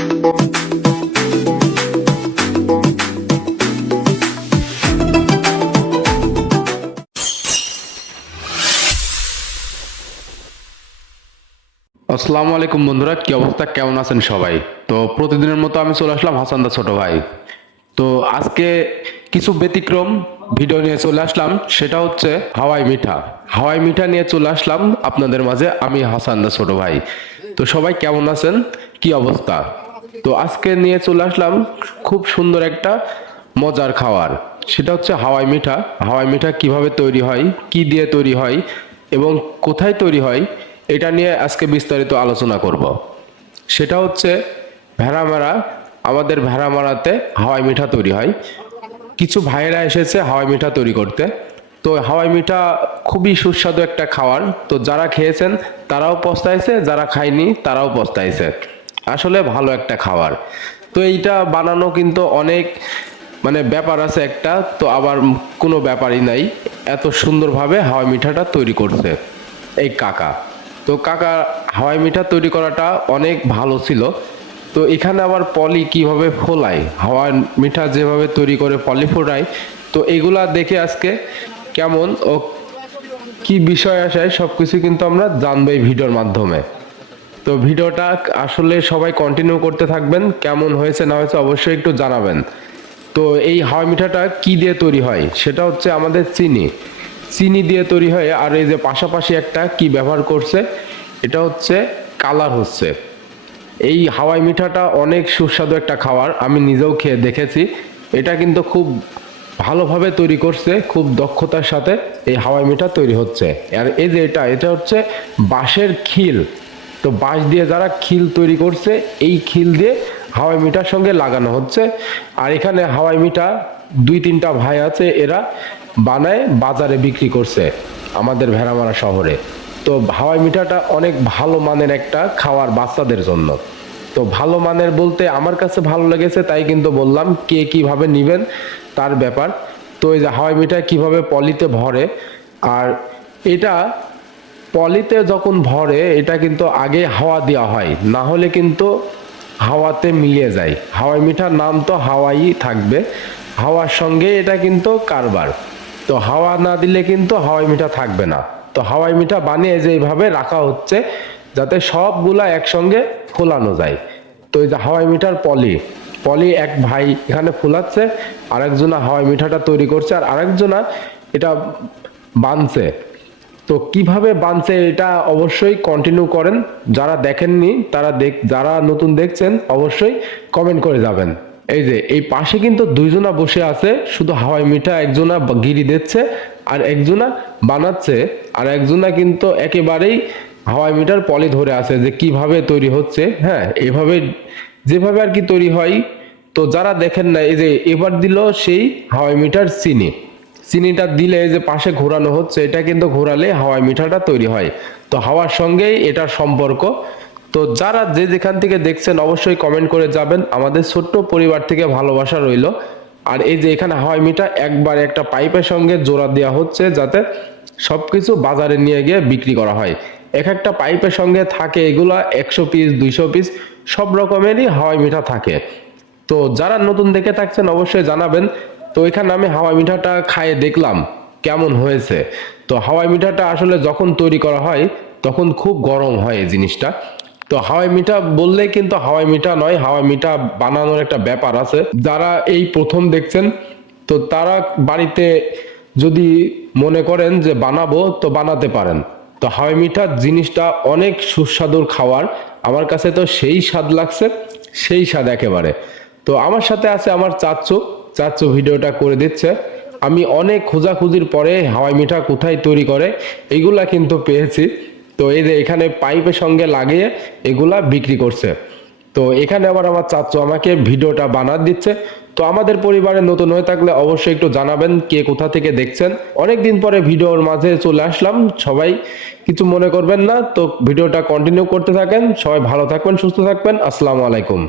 আসসালামু আলাইকুম বন্ধুরা, কি অবস্থা? কেমন আছেন সবাই? তো প্রতিদিনের মতো আমি চলে আসলাম হাসান দা ছোট ভাই। তো আজকে কিছু ব্যতিক্রম ভিডিও নিয়ে চলে আসলাম, সেটা হচ্ছে হাওয়াই মিঠা। হাওয়াই মিঠা নিয়ে চলে আসলাম আপনাদের মাঝে, আমি হাসান দা ছোট ভাই। তো সবাই কেমন আছেন? কি অবস্থা? তো আজকে নিয়ে চলে আসলাম খুব সুন্দর একটা মজার খাওয়ার সেটা হচ্ছে হাওয়াই মিঠা। হাওয়াই মিঠা কীভাবে তৈরি হয়, কি দিয়ে তৈরি হয় এবং কোথায় তৈরি হয়, এটা নিয়ে আজকে বিস্তারিত আলোচনা করব। সেটা হচ্ছে ভেড়া ভেড়ামারা। আমাদের ভেড়া ভেড়ামারাতে হাওয়াই মিঠা তৈরি হয়। কিছু ভাইয়েরা এসেছে হাওয়াই মিঠা তৈরি করতে। তো হাওয়াই মিঠা খুবই সুস্বাদু একটা খাওয়ার তো যারা খেয়েছেন তারাও পস্তাইছে, যারা খায়নি তারাও পস্তাইছে। আসলে ভালো একটা খাবার। তো এইটা বানানো কিন্তু অনেক মানে ব্যাপার আছে একটা, তো আবার কোনো ব্যাপারই নাই। এত সুন্দরভাবে হাওয়াই মিঠাটা তৈরি করছে এই কাকা। তো কাকা হাওয়াই মিঠা তৈরি করাটা অনেক ভালো ছিল। তো এখানে আবার পলি কীভাবে ফোলায়? হাওয়াই মিঠা যেভাবে তৈরি করে পলি ফোটায়, তো এগুলা দেখে আজকে কেমন ও কি বিষয় আসে সব কিছু কিন্তু আমরা জানব এই ভিডিওর মাধ্যমে। তো ভিডিওটা আসলে সবাই কন্টিনিউ করতে থাকবেন, কেমন হয়েছে না হয়েছে অবশ্যই একটু জানাবেন। তো এই হাওয়া মিঠাটা কি দিয়ে তৈরি হয়? সেটা হচ্ছে আমাদের চিনি। চিনি দিয়ে তৈরি হয়, আর এই যে পাশাপাশি একটা কি ব্যবহার করছে, এটা হচ্ছে কালার হচ্ছে। এই হাওয়াই মিঠাটা অনেক সুস্বাদু একটা খাবার, আমি নিজেও খেয়ে দেখেছি। এটা কিন্তু খুব ভালোভাবে তৈরি করছে, খুব দক্ষতার সাথে এই হাওয়াই মিঠা তৈরি হচ্ছে। আর এই যে এটা এটা হচ্ছে বাঁশের খিল। তো বাঁশ দিয়ে যারা খিল তৈরি করছে, এই খিল দিয়ে হাওয়াই মিঠার সঙ্গে লাগানো হচ্ছে। আর এখানে হাওয়াই মিঠা দুই তিনটা ভাই আছে, এরা বানায়, বাজারে বিক্রি করছে আমাদের ভেড়ামারা শহরে। তো হাওয়াই মিঠাটা অনেক ভালো মানের একটা খাওয়ার বাচ্চাদের জন্য। তো ভালো মানের বলতে আমার কাছে ভালো লেগেছে, তাই কিন্তু বললাম কে কীভাবে নিবেন তার ব্যাপার। তো এই যে হাওয়াই মিঠা কীভাবে পলিতে ভরে, আর এটা পলিতে যখন ভরে, এটা কিন্তু আগে হাওয়া দেওয়া হয়। না হলে কিন্তু হাওয়াতে মিলিয়ে যায়। হাওয়াই মিঠার নাম তো হাওয়াই থাকবে। হাওয়ার সঙ্গে এটা কিন্তু কারবার। তো হাওয়া না দিলে কিন্তু হাওয়াই মিঠা থাকবে না। তো হাওয়াই মিঠা বানিয়ে যে এইভাবে রাখা হচ্ছে, যাতে সবগুলা একসঙ্গে ফোলানো যায়। তো এই যে হাওয়াই মিঠার পলি পলি এক ভাই এখানে ফুলাচ্ছে, আরেকজনা হাওয়াই মিঠাটা তৈরি করছে, আর আরেকজনা এটা বানছে। তো কীভাবে বানছে এটা অবশ্যই কন্টিনিউ করেন। যারা দেখেননি, তারা দেখ, যারা নতুন দেখছেন, অবশ্যই কমেন্ট করে যাবেন। এই যে, এই পাশে কিন্তু দুইজনা বসে আছে, শুধু হাওয়াই মিঠা একজনা গিরি দিচ্ছে আর একজনা বানাচ্ছে আর একজনা কিন্তু একেবারেই হাওয়াই মিটার পলি ধরে আছে যে কীভাবে তৈরি হচ্ছে। হ্যাঁ এভাবে, যেভাবে আর কি তৈরি হয়। তো যারা দেখেন না, এই যে এবার দিল সেই হাওয়াই মিটার চিনি। চিনিটা দিলে যে পাশে ঘোরানো হচ্ছে, এটা কিন্তু ঘোরালে হাওয়াই মিঠাটা তৈরি হয়। তো হাওয়ার সঙ্গেই এটার সম্পর্ক। তো যারা যে যেখান থেকে দেখছেন, অবশ্যই কমেন্ট করে যাবেন। আমাদের ছোট্ট পরিবার থেকে ভালোবাসা রইল। আর এই যে এখানে হাওয়াই মিঠা, একবার একটা পাইপের সঙ্গে জোড়া দেওয়া হচ্ছে যাতে সবকিছু বাজারে নিয়ে গিয়ে বিক্রি করা হয়। এক একটা পাইপের সঙ্গে থাকে এগুলা একশো পিস দুইশো পিস সব রকমেরই হাওয়াই মিঠা থাকে। তো যারা নতুন দেখে থাকছেন, অবশ্যই জানাবেন তো এখানে আমি হাওয়াই মিঠাটা খাইয়ে দেখলাম, কেমন হয়েছে। তো হাওয়াই মিঠাটা আসলে যখন তৈরি করা হয়, তখন খুব গরম হয় এই জিনিসটা। তো হাওয়াই মিঠা বললে কিন্তু হাওয়াই মিঠা নয়, হাওয়াই মিঠা বানানোর একটা ব্যাপার আছে। যারা এই প্রথম দেখছেন, তো তারা বাড়িতে যদি মনে করেন যে বানাবো, তো বানাতে পারেন। তো হাওয়াই মিঠা জিনিসটা অনেক সুস্বাদুর খাওয়ার। আমার কাছে তো সেই স্বাদ লাগছে, সেই স্বাদ একেবারে। তো আমার সাথে আছে আমার চাচ্চু চাচ্চু ভিডিওটা করে দিচ্ছে। আমি অনেক খোঁজাখুঁজির পরে হাওয়াই মিঠা কোথায় তৈরি করে, এগুলা কিন্তু পেয়েছি। তো এই যে এখানে পাইপের সঙ্গে লাগিয়ে এগুলা বিক্রি করছে। তো এখানে আবার আমার চাচ্চু আমাকে ভিডিওটা বানার দিচ্ছে। তো আমাদের পরিবারে নতুন হয়ে থাকলে অবশ্যই একটু জানাবেন কে কোথা থেকে দেখছেন। অনেকদিন পরে ভিডিওর মাঝে চলে আসলাম। সবাই কিছু মনে করবেন না। তো ভিডিওটা কন্টিনিউ করতে থাকেন। সবাই ভালো থাকবেন, সুস্থ থাকবেন। আসসালামু আলাইকুম।